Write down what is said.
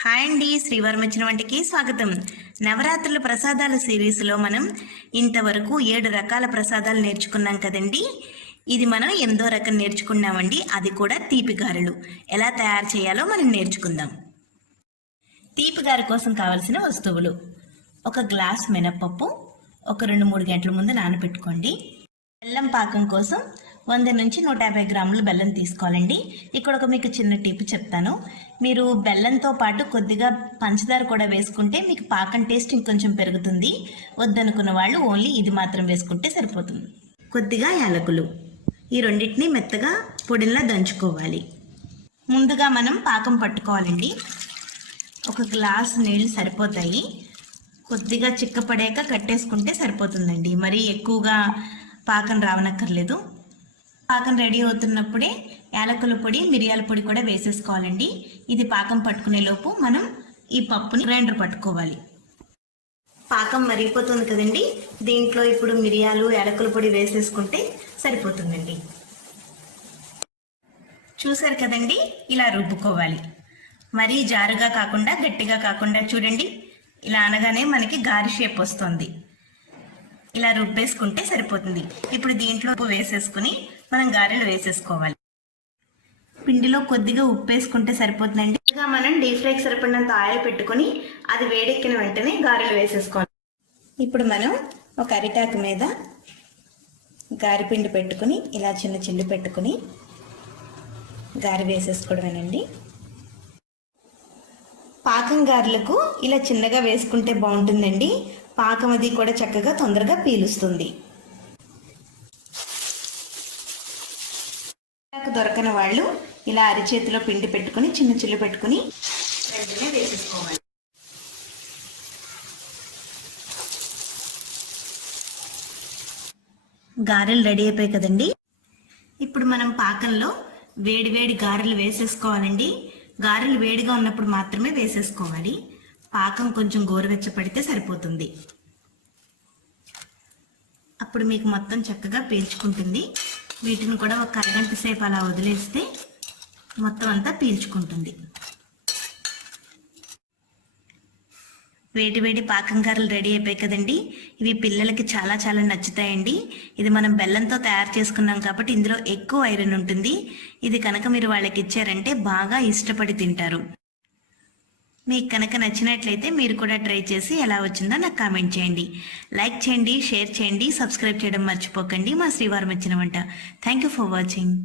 Hi అండి, శ్రీవారం వచ్చిన వంటికి స్వాగతం. నవరాత్రుల ప్రసాదాల సిరీస్లో మనం ఇంతవరకు 7 రకాల ప్రసాదాలు నేర్చుకున్నాం కదండి. ఇది మనం 8వ రకం నేర్చుకున్నామండి. అది కూడా తీపి గారెలు ఎలా తయారు చేయాలో మనం నేర్చుకుందాం. తీపి గారె కోసం కావలసిన వస్తువులు: ఒక గ్లాస్ మినపప్పు, ఒక 2-3 గంటల ముందు నానబెట్టుకోండి. బెల్లం పాకం కోసం 100 నుంచి 150 గ్రాములు బెల్లం తీసుకోవాలండి. ఇక్కడ మీకు చిన్న టిప్ చెప్తాను. మీరు బెల్లంతో పాటు కొద్దిగా పంచదార కూడా వేసుకుంటే మీకు పాకం టేస్ట్ ఇంకొంచెం పెరుగుతుంది. వద్దనుకున్న వాళ్ళు ఓన్లీ ఇది మాత్రం వేసుకుంటే సరిపోతుంది. కొద్దిగా యాలకులు, ఈ రెండింటిని మెత్తగా పొడిలా దంచుకోవాలి. ముందుగా మనం పాకం పట్టుకోవాలండి. ఒక గ్లాస్ నీళ్ళు సరిపోతాయి. కొద్దిగా చిక్కపడాక కట్టేసుకుంటే సరిపోతుందండి. మరీ ఎక్కువగా పాకం రావనక్కర్లేదు. పాకం రెడీ అవుతున్నప్పుడే యాలకుల పొడి, మిరియాల పొడి కూడా వేసేసుకోవాలండి. ఇది పాకం పట్టుకునే లోపు మనం ఈ పప్పుని గ్రైండర్ పట్టుకోవాలి. పాకం మరిగిపోతుంది కదండి, దీంట్లో ఇప్పుడు మిరియాలు, యాలకుల పొడి వేసేసుకుంటే సరిపోతుందండి. చూసారు కదండి, ఇలా రుబ్బుకోవాలి. మరీ జారుగా కాకుండా గట్టిగా కాకుండా చూడండి, ఇలా అనగానే మనకి గారి షేప్ వస్తుంది. ఇలా రుబ్బేసుకుంటే సరిపోతుంది. ఇప్పుడు దీంట్లో ఉప్పు వేసేసుకుని మనం గారెలు వేసేసుకోవాలి. పిండిలో కొద్దిగా ఉప్పు వేసుకుంటే సరిపోతుందండి. ఇంకా మనం డీప్ ఫ్రైకి సరిపడినంత ఆయిల్ పెట్టుకుని అది వేడెక్కిన వెంటనే గారెలు వేసేసుకోవాలి. ఇప్పుడు మనం ఒక అరిటాకు మీద గారె పిండి పెట్టుకుని ఇలా చిన్న చిల్లు పెట్టుకుని గారె వేసేసుకోవడమేనండి. పాకం గారెలకు ఇలా చిన్నగా వేసుకుంటే బాగుంటుందండి. పాకం అది కూడా చక్కగా తొందరగా పీలుస్తుంది. దొరకని వాళ్ళు ఇలా అరిచేతిలో పిండి పెట్టుకుని చిన్న చిల్లు పెట్టుకుని వెంటనే వేసేసుకోవాలి. గారెలు రెడీ అయిపోయాయి కదండి. ఇప్పుడు మనం పాకంలో వేడి వేడి గారెలు వేసేసుకోవాలండి. గారెలు వేడిగా ఉన్నప్పుడు మాత్రమే వేసేసుకోవాలి. పాకం కొంచెం గోరువెచ్చపడితే సరిపోతుంది. అప్పుడు మీకు మొత్తం చక్కగా పీల్చుకుంటుంది. వీటిని కూడా ఒక అరగంట సేపు అలా వదిలేస్తే మొత్తం అంతా పీల్చుకుంటుంది. వేడి వేడి పాకం గారెలు రెడీ అయిపోయాయి కదండి. ఇవి పిల్లలకి చాలా చాలా నచ్చుతాయండి. ఇది మనం బెల్లంతో తయారు చేసుకున్నాం కాబట్టి ఇందులో ఎక్కువ ఐరన్ ఉంటుంది. ఇది కనుక మీరు వాళ్ళకి ఇచ్చారంటే బాగా ఇష్టపడి తింటారు. మీకు కనుక నచ్చినట్లయితే మీరు కూడా ట్రై చేసి ఎలా వచ్చిందో నాకు కామెంట్ చేయండి. లైక్ చేయండి, షేర్ చేయండి, సబ్స్క్రైబ్ చేయడం మర్చిపోకండి. మా శ్రీవారం వచ్చిన వంట. Thank you for watching.